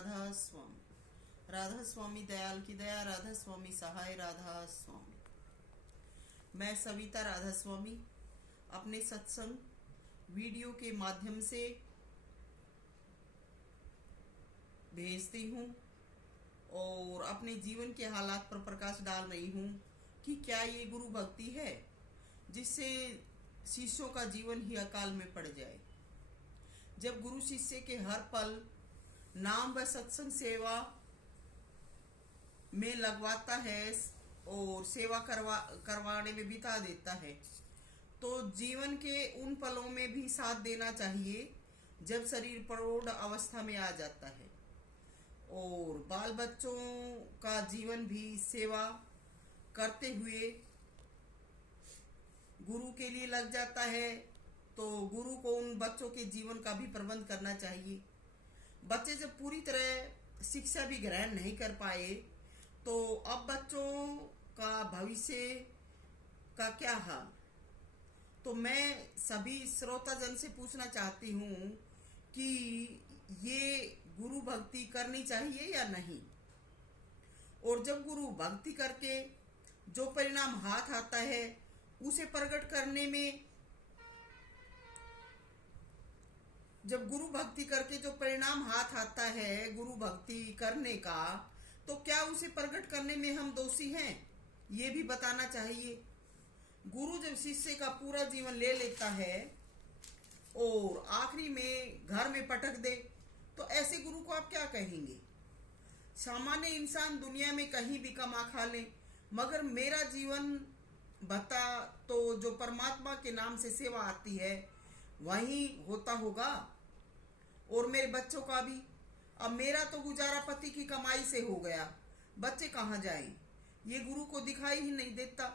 राधा स्वामी। राधा स्वामी दयाल की दया, राधा स्वामी सहाय, राधा स्वामी। मैं सविता राधा स्वामी अपने सत्संग वीडियो के माध्यम से भेजती हूँ और अपने जीवन के हालात पर प्रकाश डाल रही हूँ कि क्या ये गुरु भक्ति है जिससे शिष्यों का जीवन ही अकाल में पड़ जाए। जब गुरु शिष्य के हर पल नाम व सत्संग सेवा में लगवाता है और सेवा करवाने में बिता देता है, तो जीवन के उन पलों में भी साथ देना चाहिए जब शरीर प्रौढ़ अवस्था में आ जाता है और बाल बच्चों का जीवन भी सेवा करते हुए गुरु के लिए लग जाता है, तो गुरु को उन बच्चों के जीवन का भी प्रबंध करना चाहिए। बच्चे जब पूरी तरह शिक्षा भी ग्रहण नहीं कर पाए, तो अब बच्चों का भविष्य का क्या हाल। तो मैं सभी श्रोताजन से पूछना चाहती हूँ कि ये गुरु भक्ति करनी चाहिए या नहीं, और जब गुरु भक्ति करके जो परिणाम हाथ आता है उसे प्रकट करने में, जब गुरु भक्ति करके जो परिणाम हाथ आता है गुरु भक्ति करने का, तो क्या उसे प्रकट करने में हम दोषी हैं, ये भी बताना चाहिए। गुरु जब शिष्य का पूरा जीवन ले लेता है और आखिरी में घर में पटक दे, तो ऐसे गुरु को आप क्या कहेंगे। सामान्य इंसान दुनिया में कहीं भी कमा खा ले, मगर मेरा जीवन बता तो जो परमात्मा के नाम से सेवा आती है वही होता होगा, और मेरे बच्चों का भी। अब मेरा तो गुजारा पति की कमाई से हो गया, बच्चे कहाँ जाएं, ये गुरु को दिखाई ही नहीं देता।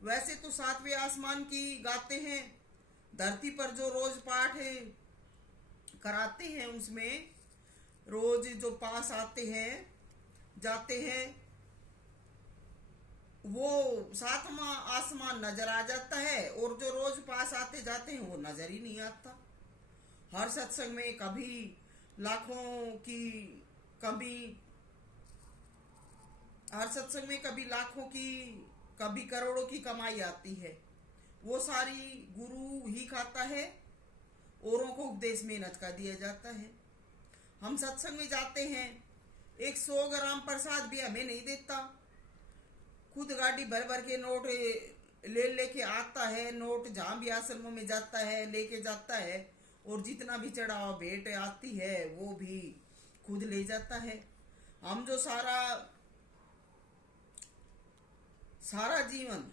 वैसे तो सातवें आसमान की गाते हैं, धरती पर जो रोज पाठ कराते हैं उसमें रोज जो पास आते हैं जाते हैं, वो सातवां आसमान नजर आ जाता है, और जो रोज पास आते जाते हैं वो नजर ही नहीं आता। हर सत्संग में कभी लाखों की, कभी हर सत्संग में कभी लाखों की, कभी करोड़ों की कमाई आती है। वो सारी गुरु ही खाता है, औरों को उपदेश में नचका दिया जाता है। हम सत्संग में जाते हैं, 100 ग्राम प्रसाद भी हमें नहीं देता, खुद गाड़ी भर भर के नोट लेके आता है, नोट जहां भी आश्रमों में जाता है लेके जाता है, और जितना भी चढ़ावा भेंट आती है वो भी खुद ले जाता है। हम जो सारा जीवन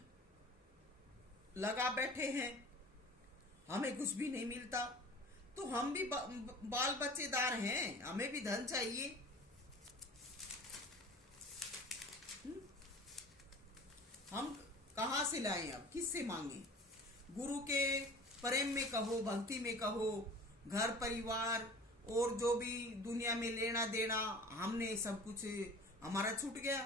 लगा बैठे हैं, हमें कुछ भी नहीं मिलता, तो हम भी बाल बच्चेदार हैं, हमें भी धन चाहिए। हम कहाँ से लाएं, अब किससे मांगे। गुरु के प्रेम में कहो, भक्ति में कहो, घर परिवार और जो भी दुनिया में लेना देना, हमने सब कुछ हमारा छूट गया।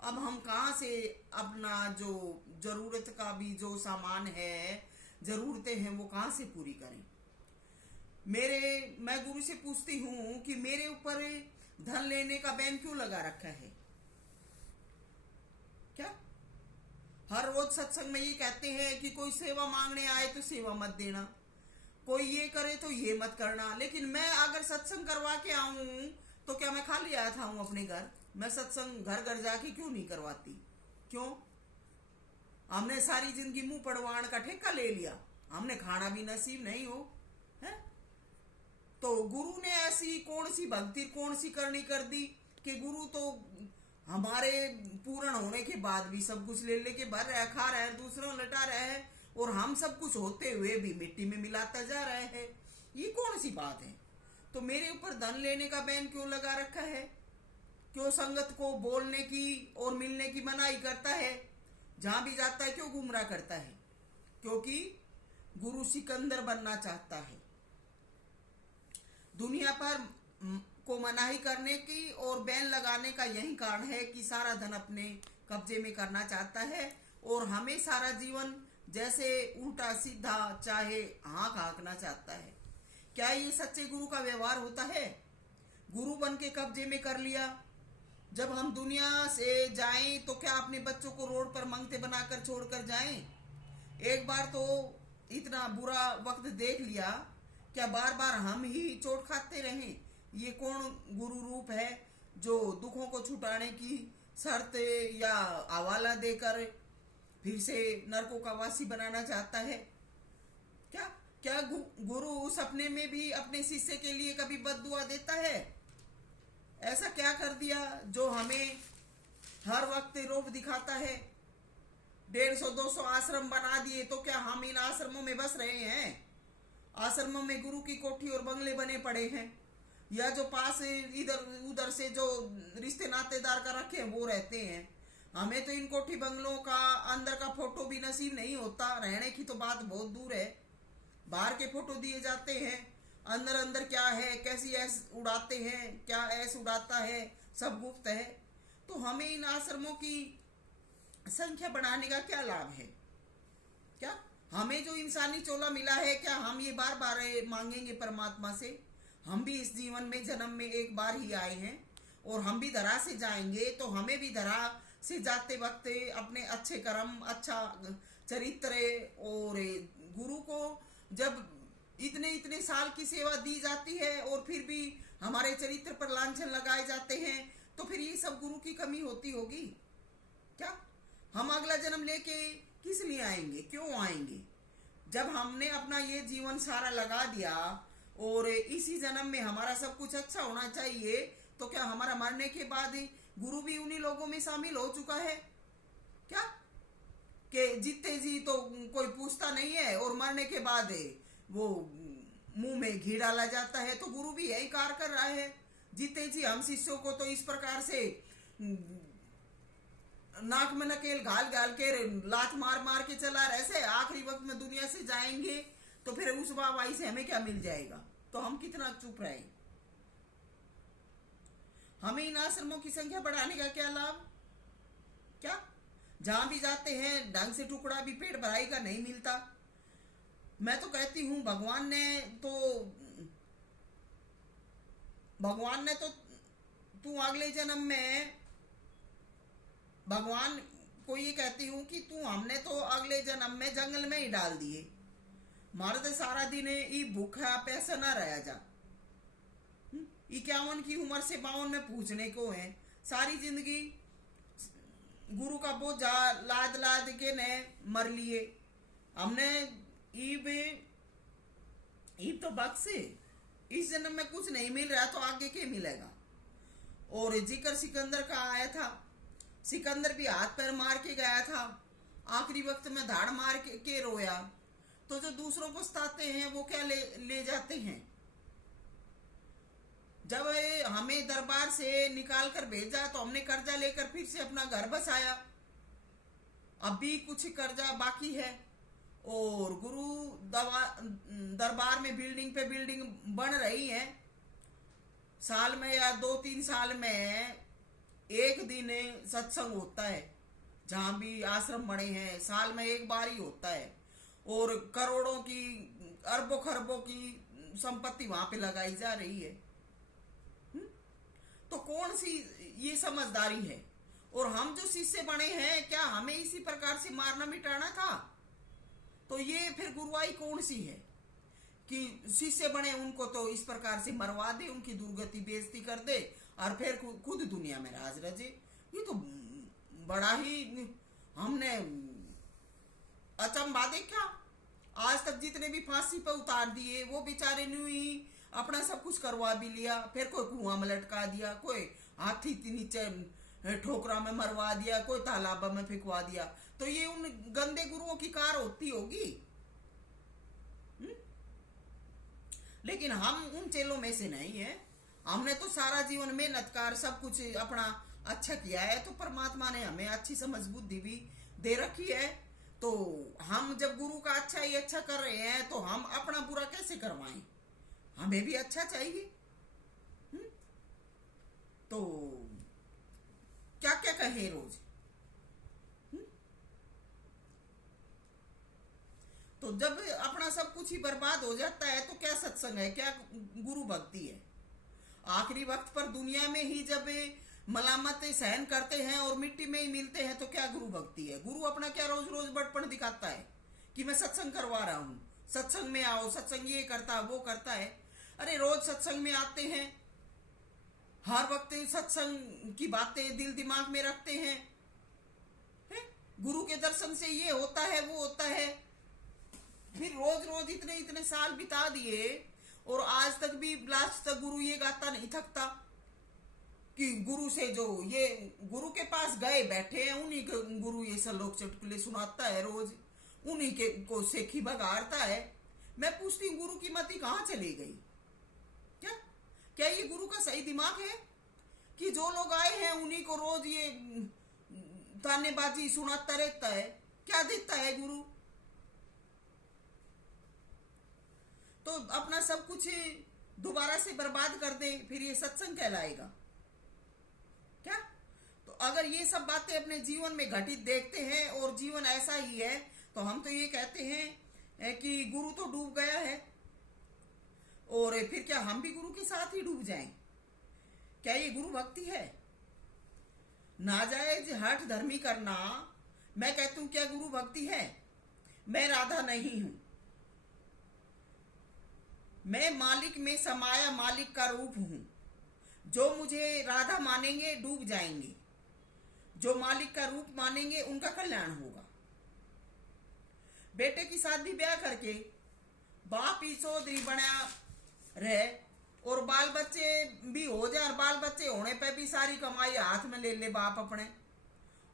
अब हम कहाँ से अपना जो जरूरत का भी जो सामान है, जरूरतें हैं, वो कहाँ से पूरी करें। मैं गुरु से पूछती हूँ कि मेरे ऊपर धन लेने का बैन क्यों लगा रखा है। क्या हर रोज सत्संग में ये कहते हैं कि कोई सेवा मांगने आए तो सेवा मत देना, कोई ये करे तो ये मत करना, लेकिन मैं अगर सत्संग करवा के आऊं तो क्या मैं खाली आया था हूं अपने घर। मैं सत्संग घर घर जाके क्यों नहीं करवाती, क्यों। हमने सारी जिंदगी मुंह पड़वाण का ठेका ले लिया, हमने खाना भी नसीब नहीं हो है। तो गुरु ने ऐसी कौन सी भक्ति, कौन सी करनी कर दी कि गुरु तो हमारे पूर्ण होने के बाद भी सब कुछ ले लेके भर रहा है, खा रहा है, दूसरों लटा रहा है, और हम सब कुछ होते हुए भी मिट्टी में मिलाता जा रहा है। ये कौन सी बात है। तो मेरे ऊपर धन लेने का बैन क्यों लगा रखा है, क्यों संगत को बोलने की और मिलने की मनाही करता है, जहां भी जाता है क्यों गुमराह करता है। क्योंकि गुरु सिकंदर बनना चाहता है। दुनिया पर को मनाही करने की और बैन लगाने का यही कारण है कि सारा धन अपने कब्जे में करना चाहता है, और हमें सारा जीवन जैसे उल्टा सीधा चाहे हाँक हाँकना चाहता है। क्या ये सच्चे गुरु का व्यवहार होता है। गुरु बन के कब्जे में कर लिया। जब हम दुनिया से जाएं तो क्या अपने बच्चों को रोड पर मंगते बनाकर छोड़कर जाएं? एक बार तो इतना बुरा वक्त देख लिया, क्या बार बार हम ही चोट खाते रहें? ये कौन गुरु रूप है जो दुखों को छुटाने की शर्त या हवाला देकर फिर से नरकों का वासी बनाना चाहता है? क्या क्या गुरु उस अपने में भी अपने शिष्य के लिए कभी बद्दुआ देता है? ऐसा क्या कर दिया जो हमें हर वक्त रोब दिखाता है? 150-200 आश्रम बना दिए तो क्या हम इन आश्रमों में बस रहे हैं? आश्रमों में गुरु की कोठी और बंगले बने पड़े हैं, या जो पास इधर उधर से जो रिश्ते नातेदार का रखे हैं वो रहते हैं। हमें तो इन कोठी बंगलों का अंदर का फोटो भी नसीब नहीं होता, रहने की तो बात बहुत दूर है। बाहर के फोटो दिए जाते हैं, अंदर अंदर क्या है, कैसी ऐस उड़ाते हैं, क्या ऐस उड़ाता है, सब गुप्त है। तो हमें इन आश्रमों की संख्या बढ़ाने का क्या लाभ है? क्या हमें जो इंसानी चोला मिला है, क्या हम ये बार बार मांगेंगे परमात्मा से? हम भी इस जीवन में जन्म में एक बार ही आए हैं और हम भी धरा से जाएंगे, तो हमें भी धरा से जाते वक्त अपने अच्छे कर्म, अच्छा चरित्र और गुरु को जब इतने इतने साल की सेवा दी जाती है और फिर भी हमारे चरित्र पर लांछन लगाए जाते हैं, तो फिर ये सब गुरु की कमी होती होगी क्या? हम अगला जन्म लेके किस लिए आएंगे, क्यों आएंगे? जब हमने अपना ये जीवन सारा लगा दिया और इसी जन्म में हमारा सब कुछ अच्छा होना चाहिए, तो क्या हमारा मरने के बाद गुरु भी उन्हीं लोगों में शामिल हो चुका है क्या? कि जीते जी तो कोई पूछता नहीं है और मरने के बाद वो मुंह में घी डाला जाता है, तो गुरु भी यही कार्य कर रहा है। जीते जी हम शिष्यों को तो इस प्रकार से नाक में नकेल घाल घाल के लात मार मार के चला रहे से, आखिरी वक्त में दुनिया से जाएंगे तो फिर उस बाबाई से हमें क्या मिल जाएगा? तो हम कितना चुप रहे? हमें इन आश्रमों की संख्या बढ़ाने का क्या लाभ? क्या जहां भी जाते हैं ढंग से टुकड़ा भी पेट भराई का नहीं मिलता। मैं तो कहती हूं भगवान ने तो तू अगले जन्म में, भगवान को ये कहती हूं कि तू हमने तो अगले जन्म में जंगल में ही डाल दिए। मर्द सारा दिन ई भूखा पैसा ना रह जा। 51 की उम्र से 52 में पूछने को है, सारी जिंदगी गुरु का बोझा लाद लाद के ने मर लिए हमने। ईब तो बक्से इस जन्म में कुछ नहीं मिल रहा तो आगे क्या मिलेगा? और जिक्र सिकंदर का आया था, सिकंदर भी हाथ पैर मार के गया था, आखिरी वक्त में धाड़ मार के रोया। तो जो दूसरों को सताते हैं वो क्या ले जाते हैं? जब हमें दरबार से निकाल कर भेजा तो हमने कर्जा लेकर फिर से अपना घर बसाया, अब भी कुछ कर्जा बाकी है। और गुरु दरबार में बिल्डिंग पे बिल्डिंग बन रही है, साल में या 2-3 साल में एक दिन सत्संग होता है। जहां भी आश्रम बने हैं साल में एक बार ही होता है, और करोड़ों की अरबों खरबों की संपत्ति वहां पे लगाई जा रही है। तो कौन सी ये समझदारी है? और हम जो शिष्य बने हैं, क्या हमें इसी प्रकार से मारना मिटाना था? तो ये फिर गुरुआई कौन सी है कि शिष्य बने उनको तो इस प्रकार से मरवा दे, उनकी दुर्गति बेइज्जती कर दे और फिर खुद दुनिया में राज रचे? ये तो बड़ा ही हमने अचंभा देखा। आज तक जितने भी फांसी पर उतार दिए वो बेचारे ने ही अपना सब कुछ करवा भी लिया, फिर कोई कुआं में लटका दिया, कोई हाथी नीचे ठोकरा में मरवा दिया, कोई तालाब में फेंकवा दिया। तो ये उन गंदे गुरुओं की कार होती होगी। लेकिन हम उन चेलों में से नहीं है। हमने तो सारा जीवन मेहनत कर सब कुछ अपना अच्छा किया है, तो परमात्मा ने हमें अच्छी समझ बुद्धि भी दे रखी है। तो हम जब गुरु का अच्छा ही अच्छा कर रहे हैं तो हम अपना बुरा कैसे करवाएं? हमें भी अच्छा चाहिए। तो क्या क्या कहे रोज? तो जब अपना सब कुछ ही बर्बाद हो जाता है तो क्या सत्संग है, क्या गुरु भक्ति है? आखिरी वक्त पर दुनिया में ही जब मलामत सहन करते हैं और मिट्टी में ही मिलते हैं तो क्या गुरु भक्ति है? गुरु अपना क्या रोज रोज बड़पन दिखाता है कि मैं सत्संग करवा रहा हूं, सत्संग में आओ, सत्संग ये करता वो करता है। अरे रोज सत्संग में आते हैं, हर वक्त सत्संग की बातें दिल दिमाग में रखते हैं, गुरु के दर्शन से ये होता है वो होता है। फिर रोज रोज इतने इतने साल बिता दिए और आज तक भी लास्ट तक गुरु ये गाता नहीं थकता कि गुरु से जो ये गुरु के पास गए बैठे हैं उन्हीं के गुरु ये सलोक चुटकुले सुनाता है, रोज उन्हीं के को सेखी बगाड़ता है। मैं पूछती हूँ गुरु की मति कहाँ चली गई? क्या क्या ये गुरु का सही दिमाग है कि जो लोग आए हैं उन्हीं को रोज ये तानेबाजी सुनाता रहता है? क्या देता है गुरु? तो अपना सब कुछ दोबारा से बर्बाद कर दे, फिर ये सत्संग कहलाएगा क्या? तो अगर ये सब बातें अपने जीवन में घटित देखते हैं और जीवन ऐसा ही है तो हम तो ये कहते हैं कि गुरु तो डूब गया है, और फिर क्या हम भी गुरु के साथ ही डूब जाएं? क्या ये गुरु भक्ति है? नाजायज हठ धर्मी करना, मैं कहती हूं क्या गुरु भक्ति है? मैं राधा नहीं हूं, मैं मालिक में समाया मालिक का रूप हूं। जो मुझे राधा मानेंगे डूब जाएंगे, जो मालिक का रूप मानेंगे उनका कल्याण होगा। बेटे की शादी ब्याह करके बाप ही चौधरी बना रहे और बाल बच्चे भी हो जाए, और बाल बच्चे होने पे भी सारी कमाई हाथ में ले ले बाप अपने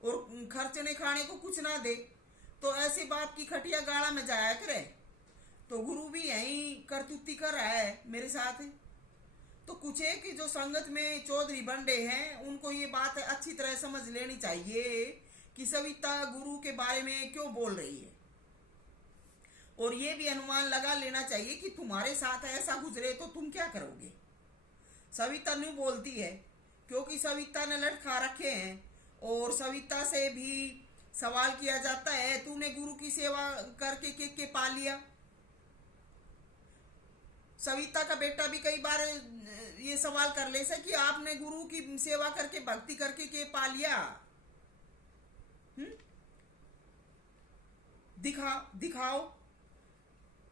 और खर्चने खाने को कुछ ना दे, तो ऐसे बाप की खटिया गाड़ा में जाया करे। तो गुरु भी यही करतूती कर रहा है मेरे साथ। तो कुछ है कि जो संगत में चौधरी बंडे हैं उनको ये बात अच्छी तरह समझ लेनी चाहिए कि सविता गुरु के बारे में क्यों बोल रही है, और ये भी अनुमान लगा लेना चाहिए कि तुम्हारे साथ ऐसा गुजरे तो तुम क्या करोगे। सविता नहीं बोलती है क्योंकि सविता ने लटका रखे हैं, और सविता से भी सवाल किया जाता है तूने गुरु की सेवा करके के पा लिया। सविता का बेटा भी कई बार ये सवाल कर ले से कि आपने गुरु की सेवा करके भक्ति करके के पा लिया? दिखाओ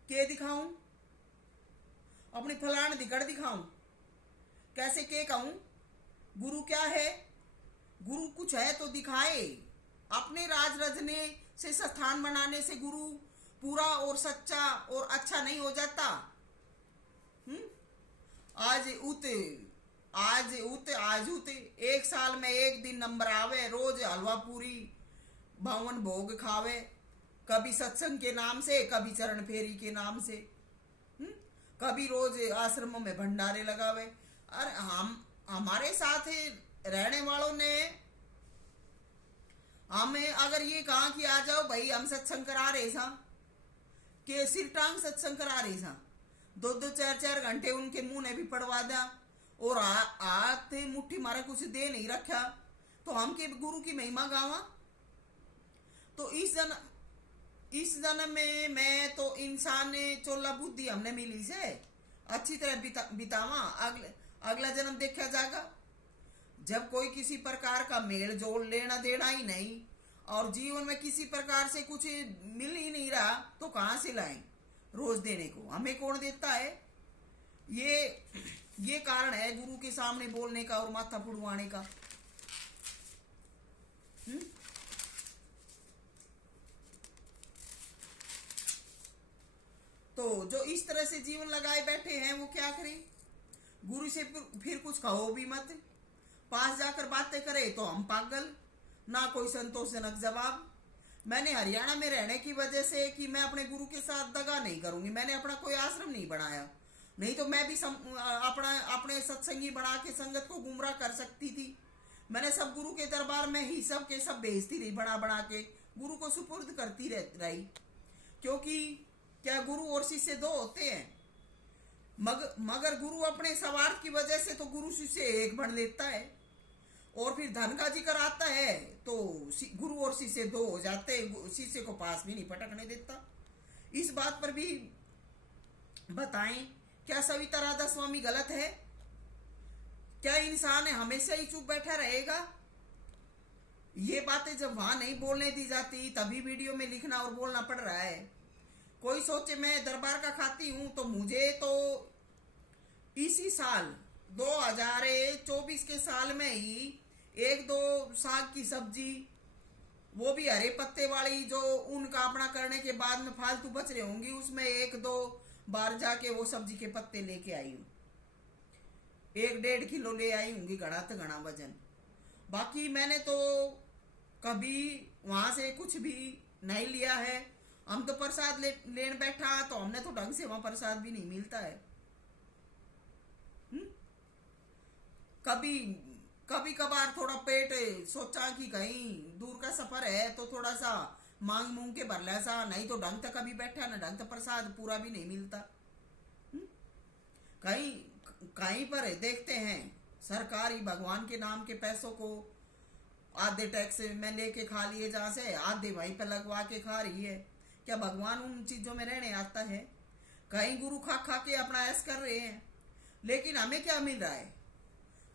के दिखाऊं, अपनी फलान दिगड़ दिखाऊं, कैसे के कहूं? गुरु क्या है? गुरु कुछ है तो दिखाए। अपने राज रजने से स्थान बनाने से गुरु पूरा और सच्चा और अच्छा नहीं हो जाता। आज उत एक साल में एक दिन नंबर आवे, रोज हलवा पूरी बावन भोग खावे, कभी सत्संग के नाम से, कभी चरण फेरी के नाम से, कभी रोज आश्रमों में भंडारे लगावे। और हमारे साथ रहने वालों ने हमें अगर ये कहा कि आ जाओ भाई हम सत्संग करा रहे सा, के सिर टांग सत्संग करा रहे सा, 2-2 4-4 घंटे उनके मुंह ने भी पड़वा दिया और आते मुट्ठी मारा कुछ दे नहीं रखा, तो हम के गुरु की महिमा गावा। तो इस जन्म में मैं तो इंसान ने चोला बुद्धि हमने मिली से अच्छी तरह बितावा, अगला जन्म देखा जाएगा। जब कोई किसी प्रकार का मेल जोड़ लेना देना ही नहीं और जीवन में किसी प्रकार से कुछ मिल ही नहीं रहा तो कहां से लाएं रोज देने को? हमें कौन देता है? ये कारण है गुरु के सामने बोलने का और माथा फुड़वाने का। तो जो इस तरह से जीवन लगाए बैठे हैं वो क्या करें? गुरु से फिर कुछ कहो भी मत, पास जाकर बातें करे तो हम पागल, ना कोई संतोषजनक जवाब। मैंने हरियाणा में रहने की वजह से कि मैं अपने गुरु के साथ दगा नहीं करूंगी, मैंने अपना कोई आश्रम नहीं बनाया, नहीं तो मैं भी अपने सत्संगी बना के संगत को गुमराह कर सकती थी। मैंने सब गुरु के दरबार में ही सब के सब भेजती रही, बना के गुरु को सुपुर्द करती रही। क्योंकि क्या गुरु और शिष्य दो होते हैं? मगर गुरु अपने स्वार्थ की वजह से तो गुरु शिष्य एक बन लेता है, और फिर धन का जिक्र आता है तो गुरु और शिष्य दो हो जाते हैं, शिष्य को पास भी नहीं पटकने देता। इस बात पर भी बताएं क्या सविता राधा स्वामी गलत है? क्या इंसान हमेशा ही चुप बैठा रहेगा? ये बातें जब वहां नहीं बोलने दी जाती तभी वीडियो में लिखना और बोलना पड़ रहा है। कोई सोचे मैं दरबार का खाती हूं तो मुझे तो इसी साल 2024 के साल में ही एक दो साग की सब्जी, वो भी हरे पत्ते वाली, जो उनका अपना करने के बाद में फालतू बच रहे होंगी, उसमें एक दो बार जाके वो सब्जी के पत्ते लेके आई हूँ। 1-1.5 किलो ले आई होंगी, घड़ा तो घड़ा वजन। बाकी मैंने तो कभी वहां से कुछ भी नहीं लिया है। हम तो प्रसाद लेने बैठा तो हमने तो ढंग से वहां प्रसाद भी नहीं मिलता है। कभी कभी कभार थोड़ा पेट सोचा कि कहीं दूर का सफर है तो थोड़ा सा मांग मूंग के भर सा, नहीं तो ढंग तक कभी बैठा ना ढंग तक प्रसाद पूरा भी नहीं मिलता। कहीं कहीं पर देखते हैं सरकारी भगवान के नाम के पैसों को आधे टैक्स में लेके खा लिए, जहां से आधे वहीं पे लगवा के खा रही है। क्या भगवान उन चीजों में रहने आता है? कहीं गुरु खा खा के अपना ऐश कर रहे हैं, लेकिन हमें क्या मिल रहा है?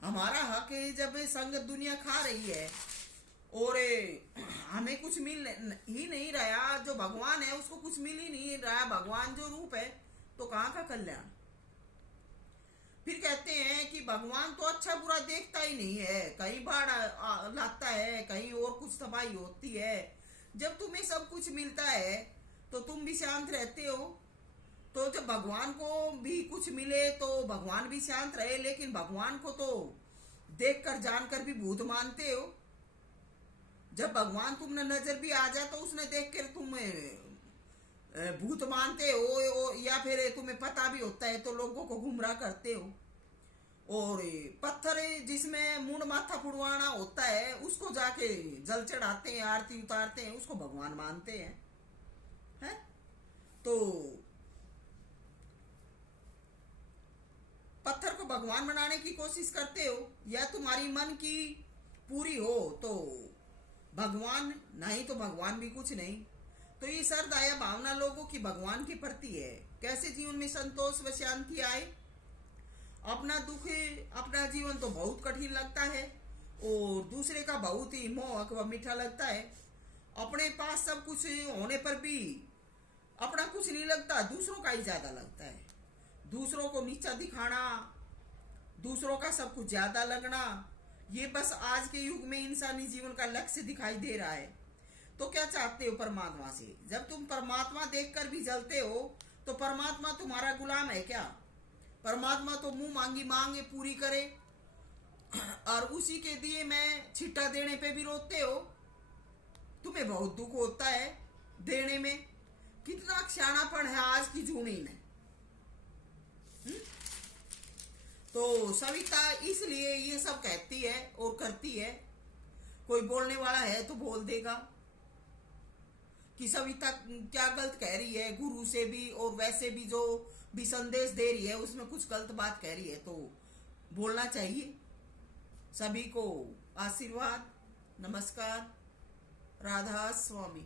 हमारा हक है जब संगत दुनिया खा रही है और हमें कुछ मिल ही नहीं रहा। जो भगवान है उसको कुछ मिल ही नहीं रहा। भगवान जो रूप है तो कहाँ का कल्याण? फिर कहते हैं कि भगवान तो अच्छा बुरा देखता ही नहीं है, कहीं बाढ़ लाता है, कहीं और कुछ तबाही होती है। जब तुम्हें सब कुछ मिलता है तो तुम भी शांत रहते हो। तो जब भगवान को भी कुछ मिले तो भगवान भी शांत रहे, लेकिन भगवान को तो देखकर जानकर भी भूत मानते हो। जब भगवान तुमने नजर भी आ जाए तो उसने देख कर तुम भूत मानते हो, या फिर तुम्हें पता भी होता है तो लोगों को गुमराह करते हो। और पत्थर जिसमें मुंड माथा फुड़वाना होता है उसको जाके जल चढ़ाते हैं, आरती उतारते हैं, उसको भगवान मानते हैं, है? तो पत्थर को भगवान बनाने की कोशिश करते हो, या तुम्हारी मन की पूरी हो तो भगवान, नहीं तो भगवान भी कुछ नहीं। तो ये सरदाया भावना लोगों की भगवान के प्रति है। कैसे जीवन में संतोष व शांति आए? अपना दुख, अपना जीवन तो बहुत कठिन लगता है और दूसरे का बहुत ही मोहक व मीठा लगता है। अपने पास सब कुछ होने पर भी अपना कुछ नहीं लगता, दूसरों का ही ज्यादा लगता है। दूसरों को नीचा दिखाना, दूसरों का सब कुछ ज्यादा लगना, ये बस आज के युग में इंसानी जीवन का लक्ष्य दिखाई दे रहा है। तो क्या चाहते हो परमात्मा से? जब तुम परमात्मा देखकर भी जलते हो तो परमात्मा तुम्हारा गुलाम है क्या? परमात्मा तो मुंह मांगी मांगे पूरी करे और उसी के दिए में छिट्टा देने पे भी रोते हो। तुम्हें बहुत दुख होता है देने में। कितना क्षाणापन है आज की जूनी में। तो सविता इसलिए ये सब कहती है और करती है। कोई बोलने वाला है तो बोल देगा कि सविता क्या गलत कह रही है, गुरु से भी और वैसे भी जो भी संदेश दे रही है उसमें कुछ गलत बात कह रही है, तो बोलना चाहिए। सभी को आशीर्वाद, नमस्कार, राधा स्वामी।